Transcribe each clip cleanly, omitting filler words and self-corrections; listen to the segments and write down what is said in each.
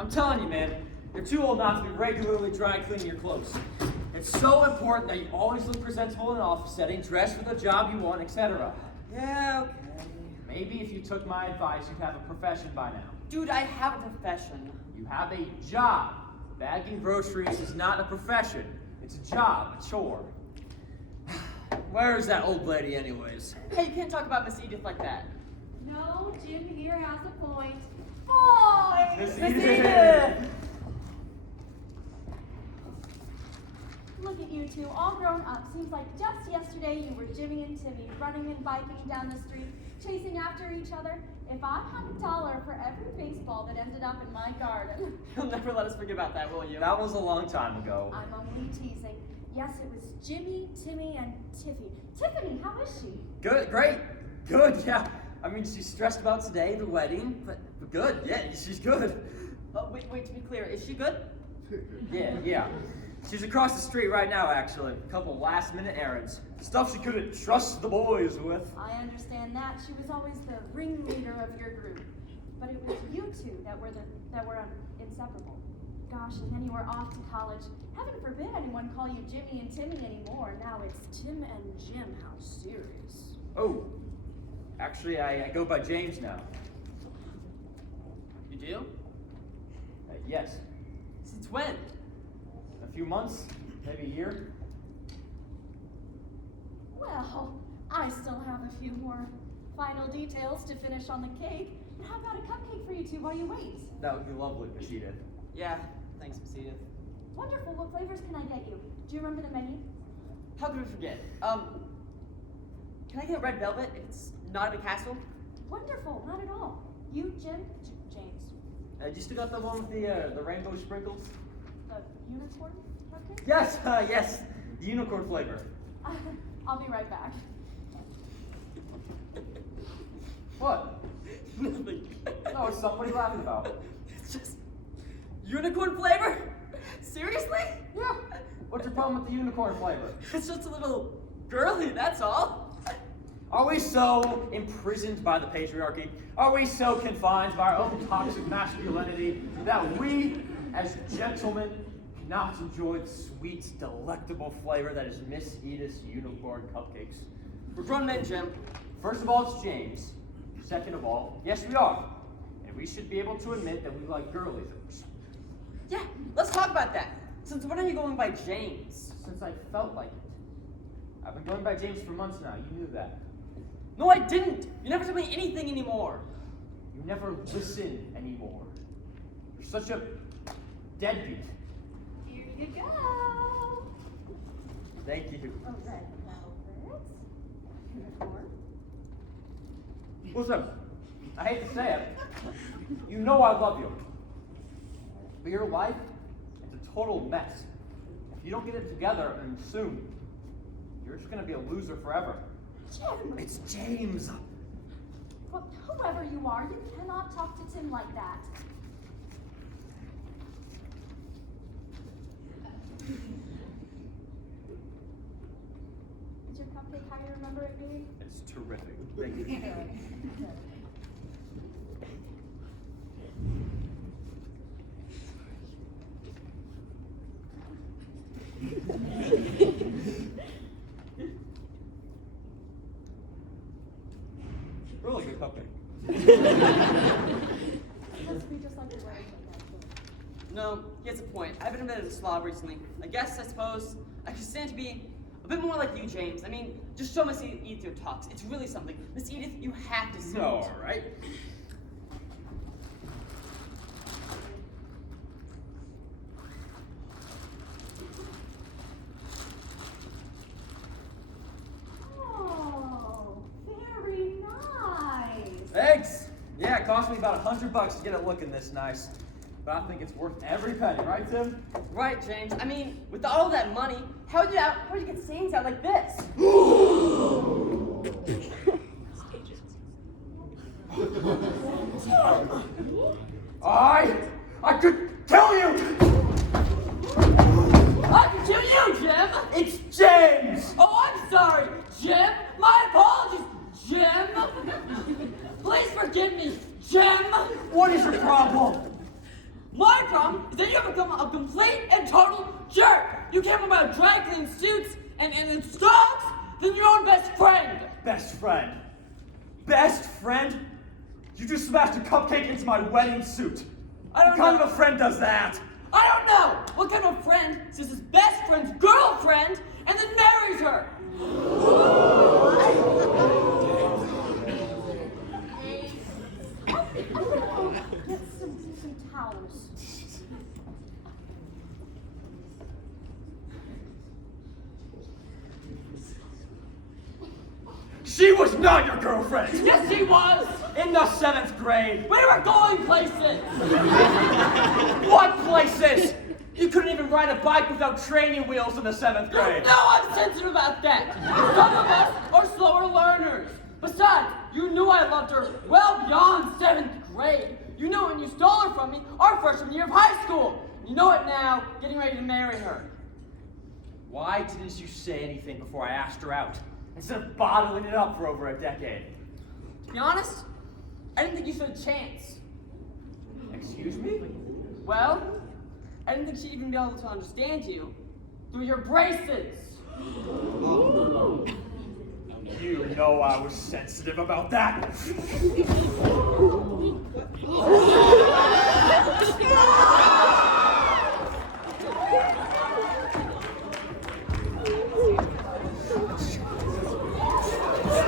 I'm telling you, man, you're too old not to be regularly dry cleaning your clothes. It's so important that you always look presentable in an office setting, dress for the job you want, etc. Yeah, okay. Maybe if you took my advice, you'd have a profession by now. Dude, I have a profession. You have a job. Bagging groceries is not a profession. It's a job, a chore. Where is that old lady anyways? Hey, you can't talk about Miss Edith like that. No, Jim here has a point. Boy! Miss Edith! Look at you two, all grown up. Seems like just yesterday you were Jimmy and Timmy, running and biking down the street, chasing after each other. If I had $1 for every baseball that ended up in my garden. You'll never let us forget about that, will you? That was a long time ago. I'm only teasing. Yes, it was Jimmy, Timmy, and Tiffany. Tiffany, how is she? Good, great, good, yeah. I mean, she's stressed about today, the wedding, but good, yeah, she's good. Wait, to be clear, is she good? Yeah. She's across the street right now, actually. A couple last-minute errands. Stuff she couldn't trust the boys with. I understand that. She was always the ringleader of your group. But it was you two that were inseparable. Gosh, and then you were off to college. Heaven forbid anyone call you Jimmy and Timmy anymore. Now it's Tim and Jim. How serious. Oh, actually, I go by James now. You do? Yes. Since when? A few months, maybe a year. Well, I still have a few more final details to finish on the cake. But how about a cupcake for you two while you wait? That would be lovely, Miss Edith. Yeah, thanks, Miss Edith. Wonderful. What flavors can I get you? Do you remember the menu? How could we forget? Can I get red velvet if it's not at a castle? Wonderful. Not at all. You, Jim? James. You still got the one with the rainbow sprinkles? The unicorn cupcake? Yes, the unicorn flavor. I'll be right back. What? Nothing. No, it's something. What are you laughing about? It's just unicorn flavor? Seriously? Yeah. What's your problem with the unicorn flavor? It's just a little girly, that's all. Are we so imprisoned by the patriarchy? Are we so confined by our own toxic masculinity that we, as gentlemen, cannot enjoy the sweet, delectable flavor that is Miss Edith's unicorn cupcakes? We're grown men, Jim. First of all, it's James. Second of all, yes, we are. And we should be able to admit that we like girly things. Yeah, let's talk about that. Since when are you going by James? Since I felt like it. I've been going by James for months now. You knew that. No, I didn't. You never told me anything anymore. You never listen anymore. You're such a deadbeat. Here you go. Thank you. A red velvet. Unicorn. Listen, I hate to say it. You know I love you. But your life is a total mess. If you don't get it together and soon, you're just going to be a loser forever. Jim! It's James. Well, whoever you are, you cannot talk to Tim like that. Is your cupcake how you remember it being? It's terrific. Thank you. Really good cupcake. Supposed to be just like the wedding cake. No, he has a point. I haven't been at a slob recently. I suppose, I could stand to be a bit more like you, James. I mean, just show Miss Edith your talks. It's really something. Miss Edith, you have to see it. All right. Oh, very nice. Thanks. Yeah, it cost me about $100 to get it looking this nice. But I think it's worth every penny, right, Tim? Right, James. I mean, with all that money, how would you get stains out like this? I could kill you! I can kill you, Jim! It's James! Oh, I'm sorry, Jim! My apologies, Jim! Please forgive me, Jim! What is your problem? My problem is that you have become a complete and total jerk. You care more about dry clean suits and stocks than your own best friend. Best friend? Best friend? You just smashed a cupcake into my wedding suit. What kind of a friend does that? I don't know. What kind of friend sees his best friend's girlfriend and then marries her? Get some towels. She was not your girlfriend! Yes, he was! In the 7th grade! We were going places! What places? You couldn't even ride a bike without training wheels in the 7th grade! No, I'm sensitive about that! Some of us are slower learners. Besides, you knew I loved her well beyond 7th grade. You knew when you stole her from me our freshman year of high school. You know it now, getting ready to marry her. Why didn't you say anything before I asked her out? Instead of bottling it up for over a decade? To be honest, I didn't think you stood a chance. Excuse me? Well, I didn't think she'd even be able to understand you through your braces. You know I was sensitive about that.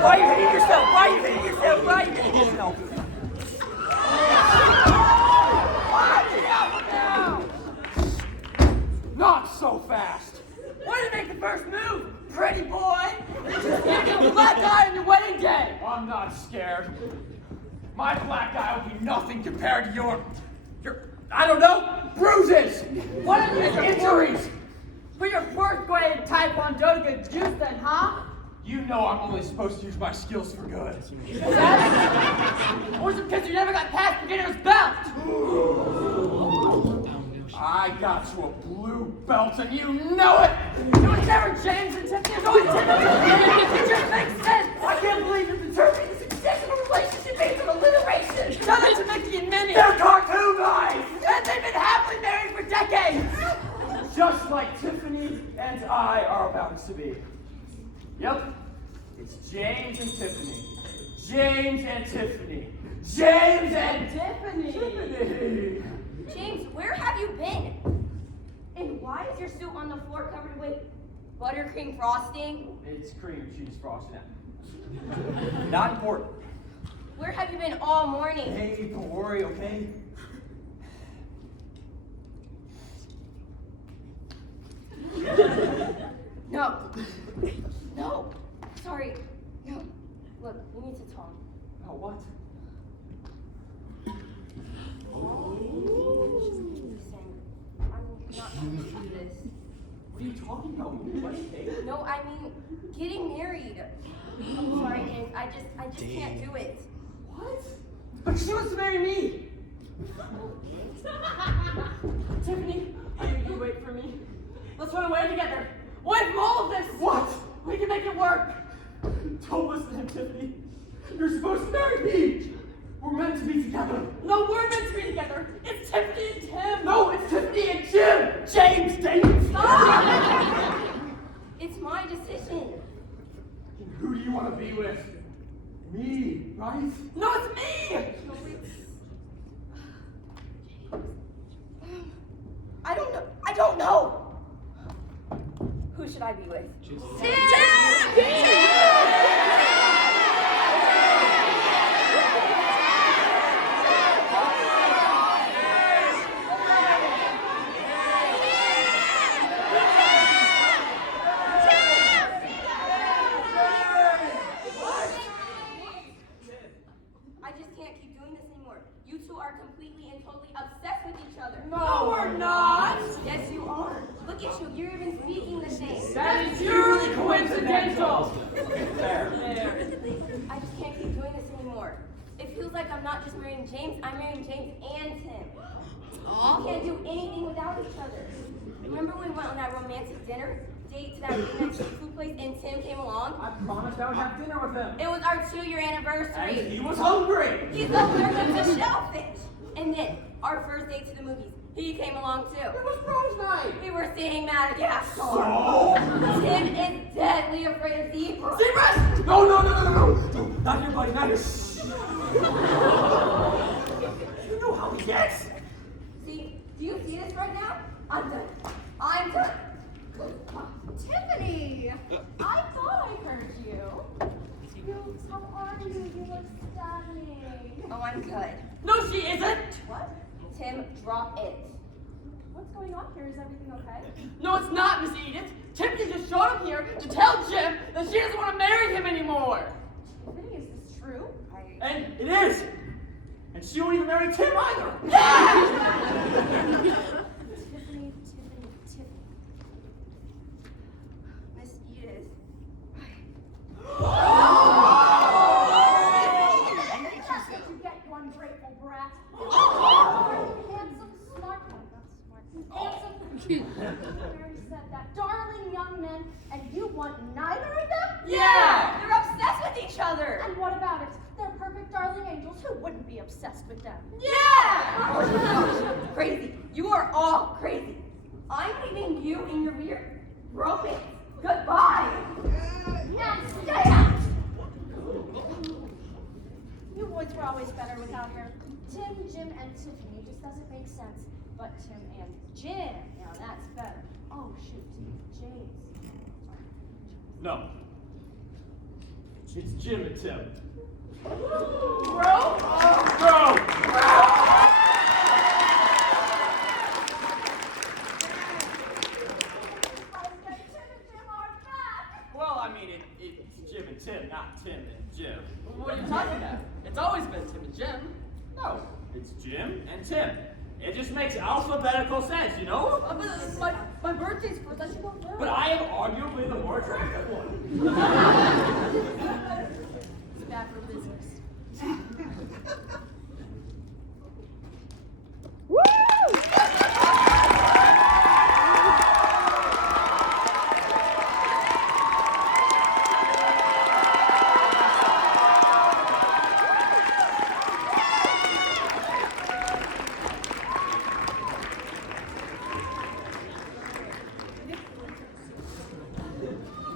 Why are you hitting yourself? Why are you hitting yourself? Why are you hitting yourself? Not so fast. Way to make the first move, pretty boy! Just can't get a black eye on your wedding day! I'm not scared. My black eye will be nothing compared to your, I don't know, bruises. What are your Injuries. For your 4th grade Taekwondo to get juice then, huh? You know I'm only supposed to use my skills for good. Or is it because you never got past beginner's belt? I got to a blue belt and you know it! It was never James and Tiffany, it was always Tiffany! It just makes sense! I can't believe you're determining the success of a relationship based on alliteration! Shout out to Mickey and Minnie! They're cartoon guys! And they've been happily married for decades! Just like Tiffany and I are about to be. Yep, it's James and Tiffany. James and Tiffany. James and Tiffany! James, where have you been? And why is your suit on the floor covered with buttercream frosting? It's cream cheese frosting. Not important. Where have you been all morning? Hey, don't worry, okay? No. No. Sorry. No. Look, we need to talk. Oh, what? Listen, I'm not going to do this. What are you talking about? What? No, I mean, getting married. I'm sorry, James. I just can't do it. What? But she wants to marry me! Tiffany, I need you to wait for me. Let's run away together. Away from all of this! What? We can make it work! Don't listen to him, Tiffany. You're supposed to marry me. We're meant to be together. No, we're meant to be together. It's Tiffany and Tim. No, it's Tiffany and Jim. James, David. Stop! It's my decision. Who do you want to be with? Me, right? No, it's me! No, I don't know. Who should I be with? I just can't keep doing this anymore. You two are completely and totally obsessed with each other. No, we're not! Yes, you are. Look at you. You're even speaking the same. That is purely coincidental! There. I just can't keep doing this anymore. It feels like I'm not just marrying James, I'm marrying James and Tim. We can't do anything without each other. Remember when we went on that romantic dinner date to that really nice seafood place and Tim came along? I promised I would have dinner with him. It was our 2-year anniversary. And he was hungry. He's allergic to shellfish. And then our first date to the movies. He came along too. It was pros night. We were seeing Madagascar. So? Tim is deadly afraid of zebras. Zebras! No, no, no, no, no, no. Not here, buddy, not here. Shh. You know how he gets. See, do you see this right now? I'm done. I'm done. Tiffany! I thought I heard you. How are you? You look stunning. Oh, I'm good. No, she isn't. What? Tim, drop it. What's going on here? Is everything okay? No, it's not, Miss Edith. Tiffany just showed up here to tell Jim that she doesn't want to marry him anymore. Tiffany, is this true? And it is. And she won't even marry Tim either. Tiffany. Miss Edith. That's what you get, you ungrateful brat. Handsome, smart, not smart. Handsome. Mary said that. Darling young men, and you want neither of them? Yeah! They're obsessed with each other. And what about it? They're perfect darling angels. Who wouldn't be obsessed with them? Yeah! Crazy. You are all crazy. I'm leaving you in your weird romance. Goodbye. Now stay out! You boys were always better without her. Tim, Jim, and Tiffany. It just doesn't make sense. But Tim and Jim, now that's better. Oh, shoot. James. No. It's Jim and Tim. Bro? Bro! Well, I mean, it's Jim and Tim, not Tim and Jim. What are you talking about? It's always been Tim and Jim. No, it's Jim and Tim. It just makes alphabetical sense, you know? But my birthday's first. I should go first. But I am arguably the more attractive one.